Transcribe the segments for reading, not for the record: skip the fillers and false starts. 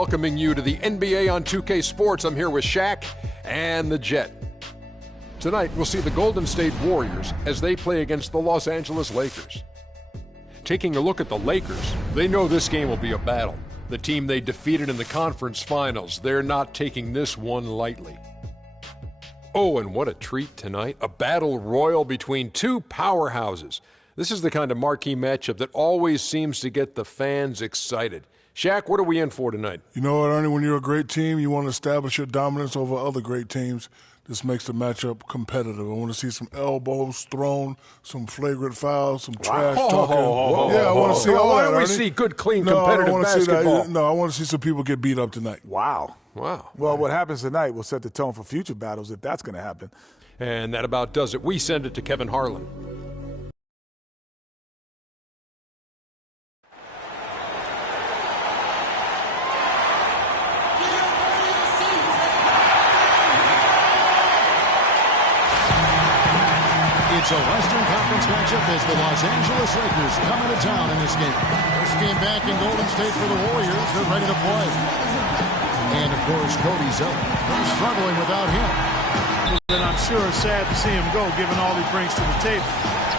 Welcoming you to the NBA on 2K Sports. I'm here with Shaq and the Jet. Tonight, we'll see the Golden State Warriors as they play against the Los Angeles Lakers. Taking a look at the Lakers, they know this game will be a battle. The team they defeated in the conference finals, they're not taking this one lightly. Oh, and what a treat tonight. A battle royal between two powerhouses. This is the kind of marquee matchup that always seems to get the fans excited. Shaq, what are we in for tonight? You know what, Ernie, when you're a great team, you want to establish your dominance over other great teams. This makes the matchup competitive. I want to see some elbows thrown, some flagrant fouls, some trash talking. I want to see all that, Why don't we Ernie? see good, clean, competitive basketball? No, I want to see some people get beat up tonight. Wow. Wow. Well, what happens tonight will set the tone for future battles if that's going to happen. And that about does it. We send it to Kevin Harlan. It's a Western Conference matchup as the Los Angeles Lakers come into town in this game. First game back in Golden State for the Warriors. They're ready to play. And, of course, Cody's up. They're struggling without him. And I'm sure it's sad to see him go, given all he brings to the table.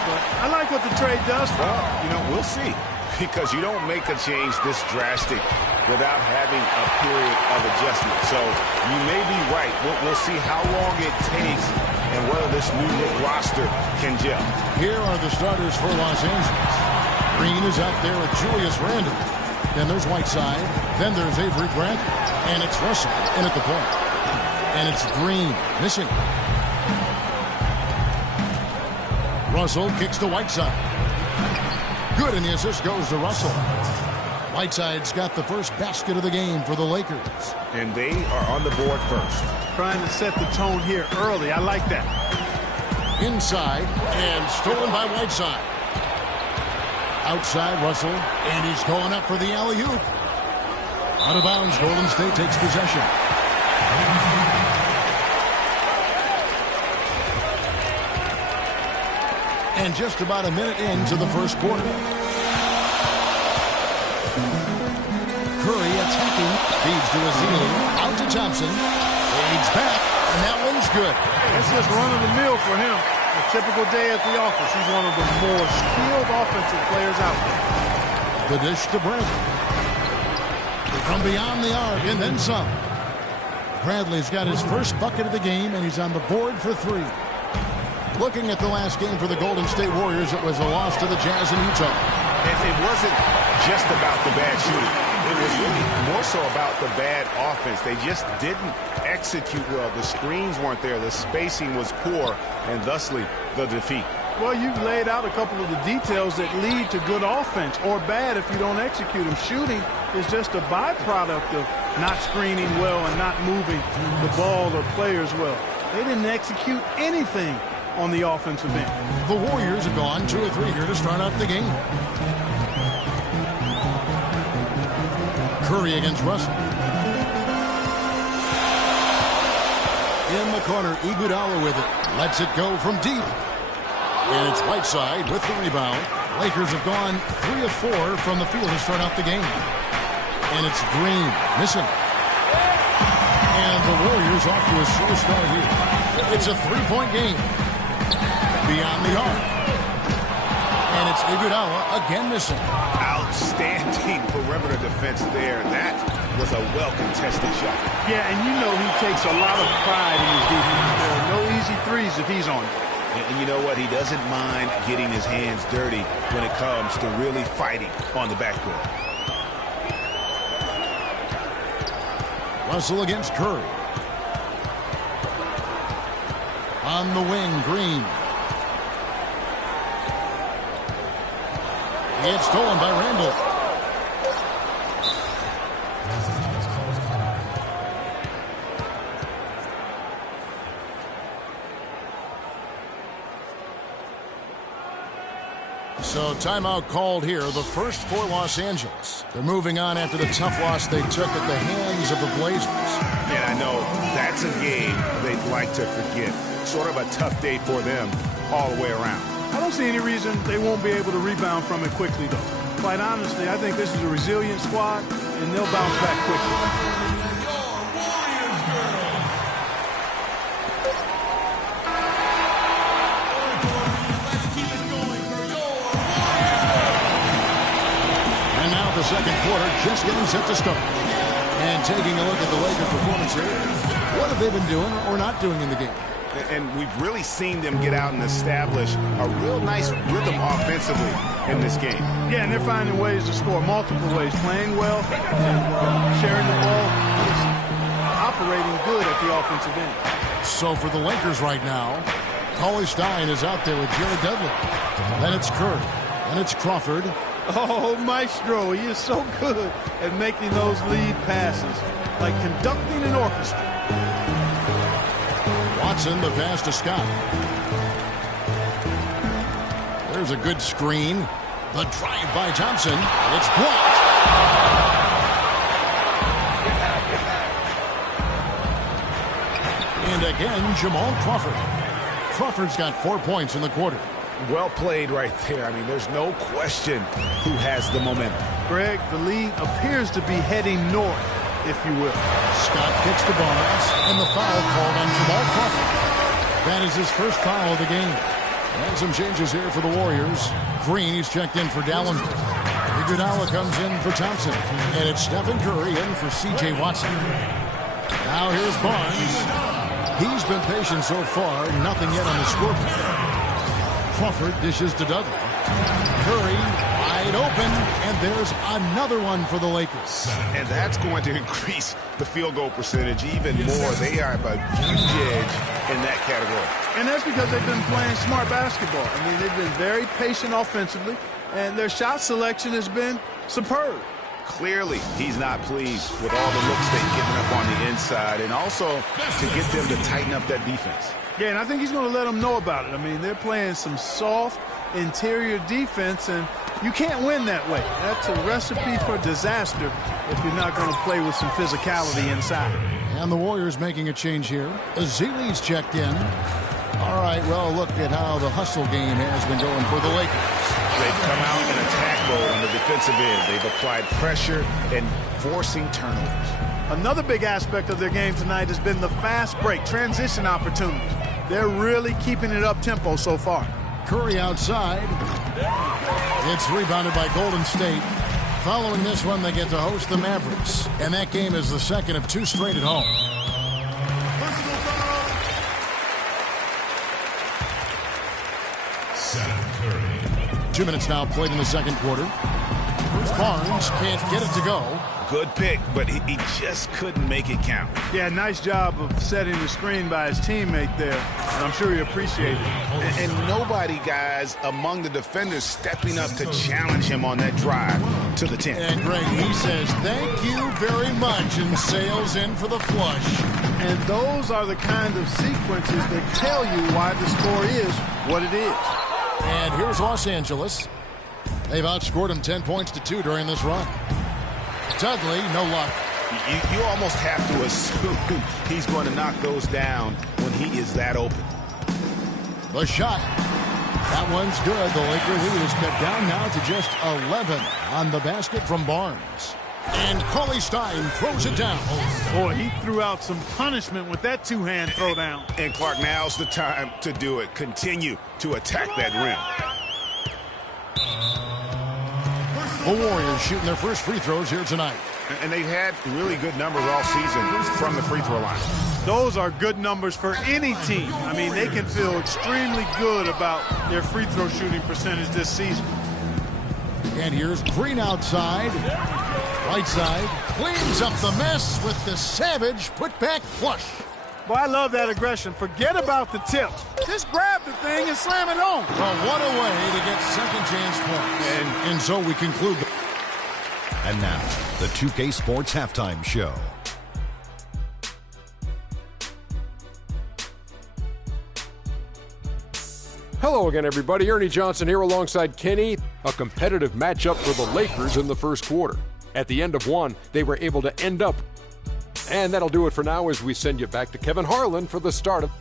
But I like what the trade does for him. Well, we'll see. Because you don't make a change this drastic without having a period of adjustment. So you may be right. We'll see how long it takes and whether this new roster can gel. Here are the starters for Los Angeles. Green is out there with Julius Randle. Then there's Whiteside. Then there's Avery Grant. And it's Russell in at the point. And it's Green missing. Russell kicks to Whiteside. Good, and the assist goes to Russell. Whiteside's got the first basket of the game for the Lakers. And they are on the board first. Trying to set the tone here early. I like that. Inside, and stolen by Whiteside. Outside, Russell, and he's going up for the alley-oop. Out of bounds, Golden State takes possession. And just about a minute into the first quarter. Curry attacking, feeds to Azili, out to Thompson, fades back, and that one's good. That's just run-of-the-mill for him. A typical day at the office. He's one of the more skilled offensive players out there. The dish to Bradley. From beyond the arc, and then some. Bradley's got his first bucket of the game, and he's on the board for three. Looking at the last game for the Golden State Warriors, it was a loss to the Jazz in Utah. And it wasn't just about the bad shooting. It was really more so about the bad offense. They just didn't execute well. The screens weren't there. The spacing was poor, and thusly the defeat. Well, you've laid out a couple of the details that lead to good offense, or bad if you don't execute them. Shooting is just a byproduct of not screening well and not moving the ball or players well. They didn't execute anything on the offensive end. The Warriors have gone 2 or 3 here to start out the game. Curry against Russell. In the corner, Iguodala with it. Lets it go from deep. And it's Whiteside with the rebound. Lakers have gone 3 of 4 from the field to start out the game. And it's Green missing. And the Warriors off to a slow start here. It's a 3-point game. Beyond the arc. And it's Iguodala again missing. Outstanding perimeter defense there. That was a well-contested shot. Yeah, and you know he takes a lot of pride in his defense. There are no easy threes if he's on it. And you know what? He doesn't mind getting his hands dirty when it comes to really fighting on the backboard. Russell against Curry. On the wing, Green. It's stolen by Randle. So timeout called here, the first for Los Angeles. They're moving on after the tough loss they took at the hands of the Blazers. And I know that's a game they'd like to forget. Sort of a tough day for them all the way around. I don't see any reason they won't be able to rebound from it quickly, though. Quite honestly, I think this is a resilient squad, and they'll bounce back quickly. And now the second quarter just getting set to start. And taking a look at the Lakers' performance here, what have they been doing or not doing in the game? And we've really seen them get out and establish a real nice rhythm offensively in this game. Yeah, and they're finding ways to score multiple ways, playing well and sharing the ball, just operating good at the offensive end. So for the Lakers right now, Cauley Stein is out there with Jared Dudley. Then it's Curry. Then it's Crawford. Oh, Maestro, he is so good at making those lead passes, like conducting an orchestra. Watson, the pass to Scott. There's a good screen. The drive by Thompson. It's blocked. And again, Jamal Crawford. Crawford's got 4 points in the quarter. Well played right there. I mean, there's no question who has the momentum. Greg, the lead appears to be heading north, if you will. Scott kicks to Barnes, and the foul called on Jamal Crawford. That is his first foul of the game. And some changes here for the Warriors. Green is checked in for Dallenberg. Iguodala comes in for Thompson. And it's Stephen Curry in for C.J. Watson. Now here's Barnes. He's been patient so far. Nothing yet on the scoreboard. Crawford dishes to Dudley. Curry wide open, and there's another one for the Lakers. And that's going to increase the field goal percentage even more. They are a huge edge in that category. And that's because they've been playing smart basketball. I mean, they've been very patient offensively, and their shot selection has been superb. Clearly, he's not pleased with all the looks they've given up on the inside, and also to get them to tighten up that defense. Yeah, and I think he's going to let them know about it. I mean, they're playing some soft interior defense, and you can't win that way. That's a recipe for disaster if you're not going to play with some physicality inside. And the Warriors making a change here. Azili's checked in. All right, well, look at how the hustle game has been going for the Lakers. They've come out in attack mode on the defensive end. They've applied pressure and forcing turnovers. Another big aspect of their game tonight has been the fast break, transition opportunities. They're really keeping it up-tempo so far. Curry outside. It's rebounded by Golden State. Following this one, they get to host the Mavericks. And that game is the second of 2 straight at home. 2 minutes now played in the second quarter. Barnes can't get it to go. Good pick, but he just couldn't make it count. Yeah, nice job of setting the screen by his teammate there. And I'm sure he appreciated it. And nobody, guys, among the defenders stepping up to challenge him on that drive to the 10. And Greg, he says, thank you very much, and sails in for the flush. And those are the kind of sequences that tell you why the score is what it is. And here's Los Angeles. They've outscored them 10 points to 2 during this run. Dudley, no luck. You almost have to assume he's going to knock those down when he is that open. The shot. That one's good. The Laker lead is kept down now to just 11 on the basket from Barnes. And Cauley Stein throws it down. Boy, he threw out some punishment with that two-hand throwdown. And Clark, now's the time to do it. Continue to attack that rim. The Warriors shooting their first free throws here tonight. And they've had really good numbers all season from the free throw line. Those are good numbers for any team. I mean, they can feel extremely good about their free throw shooting percentage this season. And here's Green outside. Right side cleans up the mess with the savage put-back flush. Boy, I love that aggression. Forget about the tip. Just grab the thing and slam it on. Well, what a way to get second chance points. And so we conclude. And now, the 2K Sports Halftime Show. Hello again, everybody. Ernie Johnson here alongside Kenny. A competitive matchup for the Lakers in the first quarter. At the end of one, they were able to end up. And that'll do it for now as we send you back to Kevin Harlan for the start of...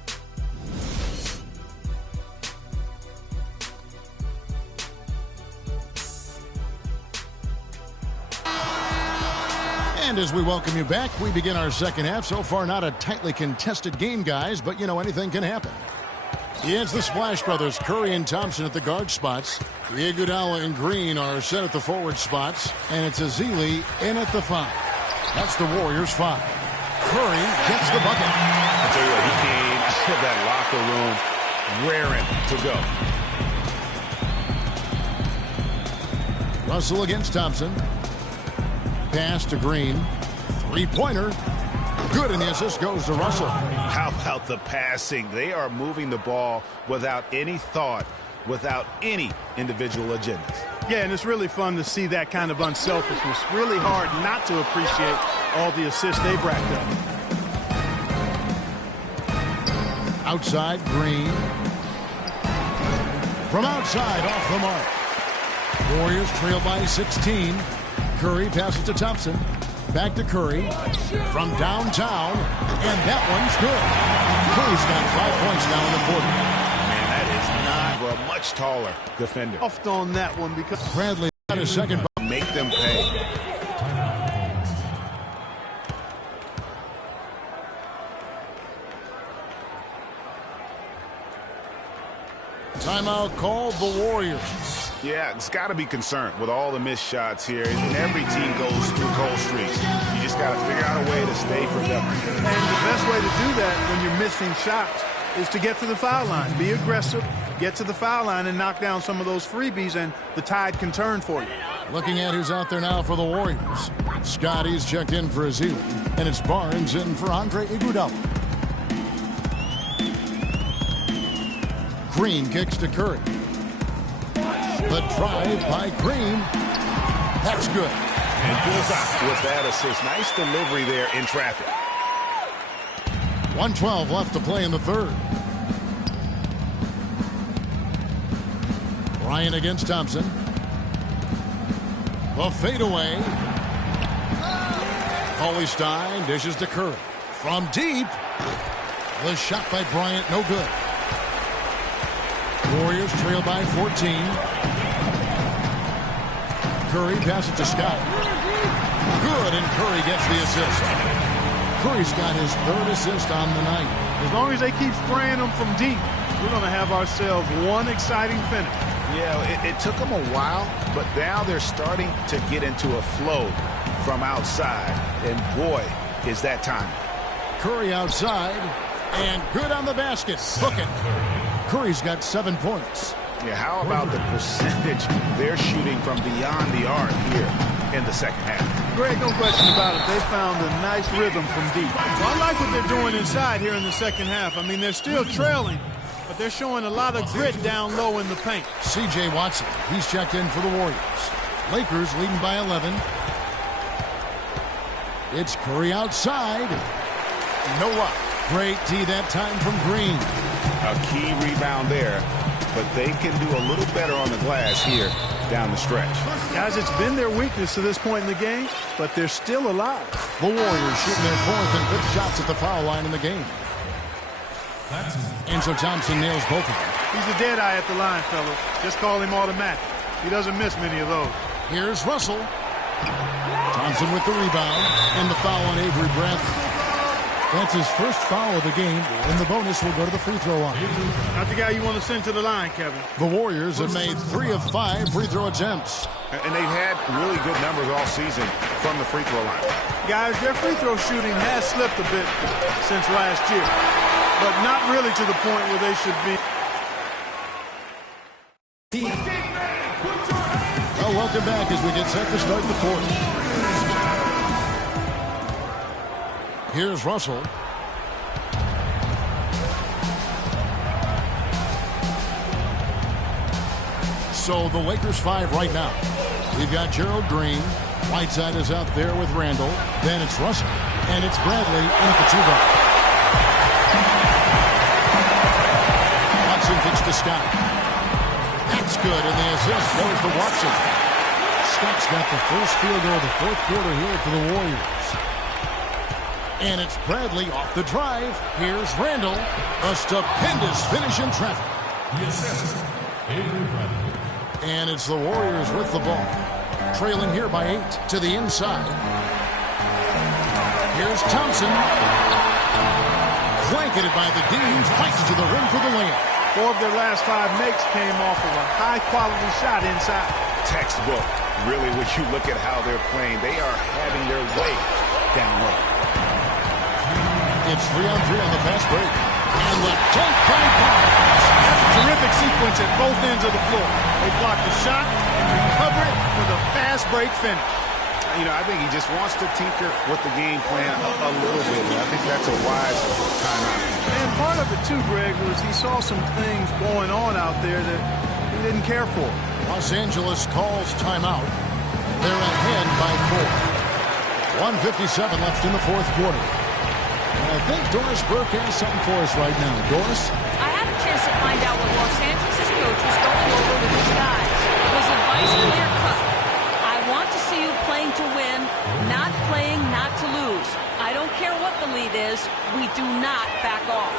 And as we welcome you back, we begin our second half. So far, not a tightly contested game, guys, but, you know, anything can happen. It's the Splash Brothers, Curry and Thompson at the guard spots. Iguodala and Green are set at the forward spots. And it's Ezeli in at the 5. That's the Warriors' 5. Curry gets the bucket. I tell you what, he came out of that locker room raring to go. Russell against Thompson. Pass to Green. Three-pointer. Good, and the assist goes to Russell. How about the passing? They are moving the ball without any thought, without any individual agendas. Yeah, and it's really fun to see that kind of unselfishness. Really hard not to appreciate all the assists they've racked up. Outside, Green. From outside, off the mark. Warriors trail by 16. Curry passes to Thompson. Back to Curry from downtown, and that one's good. Curry's got 5 points now in the quarter. Man, that is not for a much taller defender. Off on that one because Bradley got a second. Make them pay. Timeout called the Warriors. Yeah, it's got to be concerned with all the missed shots here. And every team goes through cold streaks. You just got to figure out a way to stay productive. And the best way to do that when you're missing shots is to get to the foul line. Be aggressive, get to the foul line, and knock down some of those freebies, and the tide can turn for you. Looking at who's out there now for the Warriors. Scotty's checked in for Ezeli, and it's Barnes in for Andre Iguodala. Green kicks to Curry. The drive by Green. That's good. And bullseye with that assist. Nice delivery there in traffic. 1:12 left to play in the third. Bryant against Thompson. The fadeaway. Cauley-Stein dishes to Curry. From deep. The shot by Bryant, no good. Warriors trail by 14. Curry passes to Scott. Good, and Curry gets the assist. Curry's got his third assist on the night. As long as they keep spraying them from deep, we're going to have ourselves one exciting finish. Yeah, it took them a while, but now they're starting to get into a flow from outside. And boy, is that time. Curry outside, and good on the basket. Book it. Curry's got 7 points. Yeah, how about the percentage they're shooting from beyond the arc here in the second half? Greg, no question about it. They found a nice rhythm from deep. So I like what they're doing inside here in the second half. I mean, they're still trailing, but they're showing a lot of grit down low in the paint. C.J. Watson, he's checked in for the Warriors. Lakers leading by 11. It's Curry outside. No luck. Great D that time from Green. A key rebound there, but they can do a little better on the glass here down the stretch. Guys, it's been their weakness to this point in the game, but they're still alive. The Warriors shooting their 4th and 5th shots at the foul line in the game. And so Thompson nails both of them. He's a dead eye at the line, fellas. Just call him automatic. He doesn't miss many of those. Here's Russell. Thompson with the rebound, and the foul on Avery Bradley. That's his first foul of the game, and the bonus will go to the free throw line. Not the guy you want to send to the line, Kevin. The Warriors have made 3 of 5 free throw attempts. And they've had really good numbers all season from the free throw line. Guys, their free throw shooting has slipped a bit since last year, but not really to the point where they should be. Well, welcome back as we get set to start the fourth. Here's Russell. So the Lakers 5 right now. We've got Gerald Green. Whiteside is out there with Randall. Then it's Russell. And it's Bradley in at the 2-bar. Watson kicks to Scott. That's good, and the assist goes to Watson. Scott's got the first field goal of the fourth quarter here for the Warriors. And it's Bradley off the drive. Here's Randall. A stupendous finish in traffic. And it's the Warriors with the ball. Trailing here by 8 to the inside. Here's Thompson. Blanketed by the Deans. Fights to the rim for the layup. 4 of their last 5 makes came off of a high-quality shot inside. Textbook. Really, when you look at how they're playing, they are having their way down low. It's 3-on-3 on the fast break. And the dunk by Barnes. Terrific sequence at both ends of the floor. They block the shot and recover it for the fast break finish. You know, I think he just wants to tinker with the game plan a little bit. I think that's a wise timeout. And part of it, too, Greg, was he saw some things going on out there that he didn't care for. Los Angeles calls timeout. They're ahead by 4. 1:57 left in the fourth quarter. And I think Doris Burke has something for us right now. Doris? I had a chance to find out what Los Angeles' coach was going over with his guys. His advice is clear-cut. I want to see you playing to win, not playing not to lose. I don't care what the lead is. We do not back off.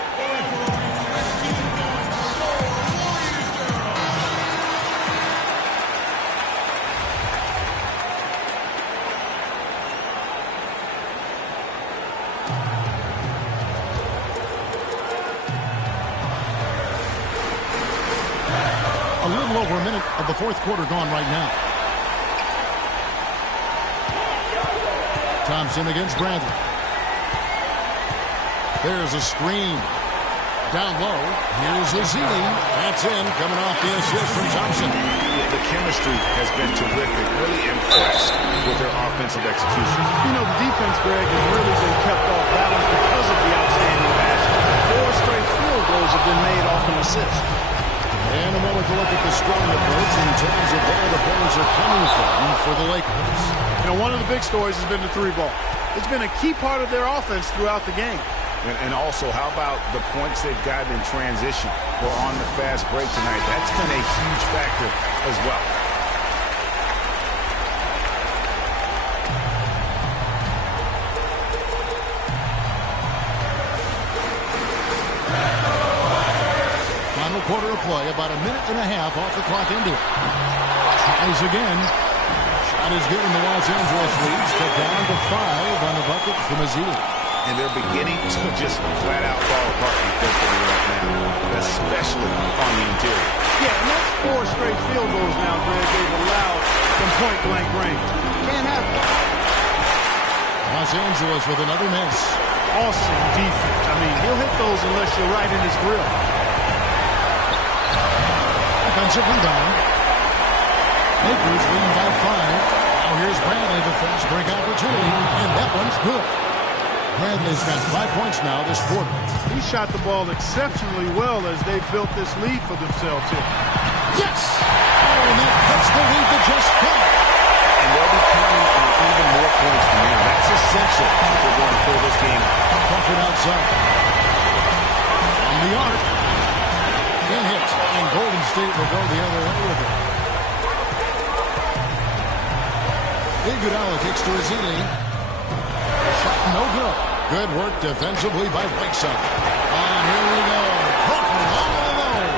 A little over a minute of the fourth quarter gone right now. Thompson against Bradley. There's a screen. Down low. Here's Azili. That's in. Coming off the assist from Thompson. The chemistry has been terrific. Really impressed with their offensive execution. You know, the defense, Greg, has really been kept off balance because of the outstanding basket. 4 straight field goals have been made off an assist. And a moment to look at the strong approach in terms of where the points are coming from for the Lakers. You know, one of the big stories has been the 3-ball. It's been a key part of their offense throughout the game. And also, how about the points they've gotten in transition or on the fast break tonight? That's been a huge factor as well. Final quarter of play, about a minute and a half off the clock into it. Tries again. Shot is good in the Los Angeles leads. Cut down to 5 on the bucket from Azili. And they're beginning to just flat out fall apart defensively right now, especially on the interior. Yeah, and that's 4 straight field goals now, Greg. They've allowed from point-blank range. Can't happen. Los Angeles with another miss. Awesome defense. I mean, he'll hit those unless you're right in his grill. Offensive rebound. Lakers leading by 5. Now here's Bradley, the fast break opportunity, and that one's good. Bradley's got 5 points now this quarter. He shot the ball exceptionally well as they built this lead for themselves here. Yes! Oh, and that cuts the lead to just 5. And they'll be counting on even more points from now. That's essential if they're going to pull this game out. Crawford outside. From the arc. Can't hit. And Golden State will go the other way with it. Iguodala kicks to Azili. Shot no good. Good work defensively by Whiteside. Here we go. Crawford all alone.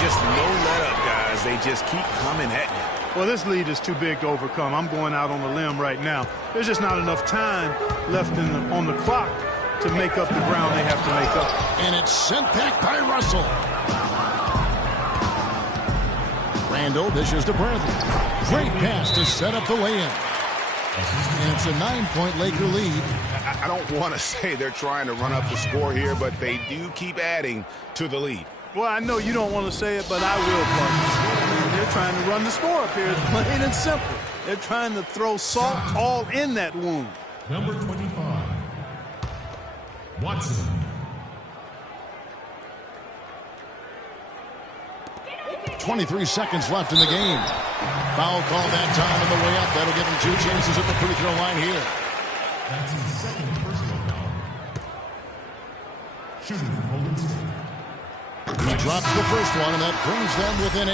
Just no let up, guys. They just keep coming at you. Well, this lead is too big to overcome. I'm going out on the limb right now. There's just not enough time left on the clock to make up the ground they have to make up. And it's sent back by Russell. Randall dishes to Bradley. Great pass to set up the lay-in. And it's a 9-point Laker lead. I don't want to say they're trying to run up the score here, but they do keep adding to the lead. Well, I know you don't want to say it, but I will, partner. They're trying to run the score up here. It's plain and simple. They're trying to throw salt all in that wound. Number 25, Watson. 23 seconds left in the game. Foul call that time on the way up. That'll give him 2 chances at the free throw line here. That's his second personal foul. Shooting from Golden State. He drops the first one, and that brings them within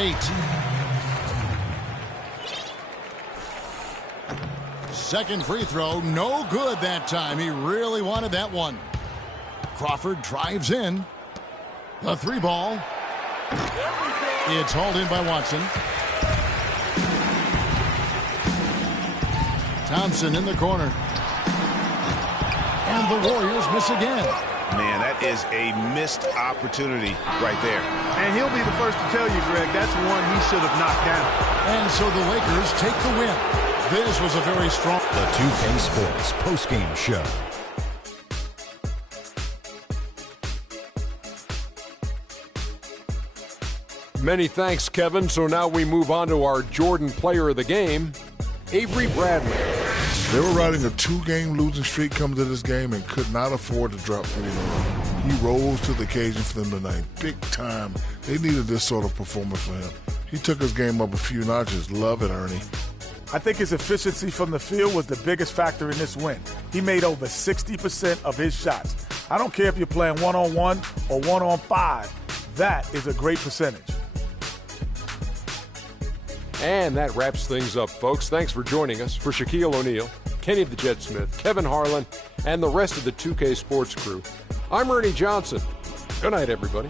8. Second free throw, no good that time. He really wanted that one. Crawford drives in. The 3-ball. It's hauled in by Watson. Thompson in the corner. the Warriors miss again. Man, that is a missed opportunity right there. And he'll be the first to tell you, Greg, that's one he should have knocked down. And so the Lakers take the win. This was a very strong... The 2K Sports postgame show. Many thanks, Kevin. So now we move on to our Jordan player of the game, Avery Bradley. They were riding a 2-game losing streak coming to this game and could not afford to drop 3 in a row. He rose to the occasion for them tonight. Big time. They needed this sort of performance from him. He took his game up a few notches. Love it, Ernie. I think his efficiency from the field was the biggest factor in this win. He made over 60% of his shots. I don't care if you're playing 1-on-1 or 1-on-5. That is a great percentage. And that wraps things up, folks. Thanks for joining us. For Shaquille O'Neal, Kenny the Jet Smith, Kevin Harlan, and the rest of the 2K Sports crew, I'm Ernie Johnson. Good night, everybody.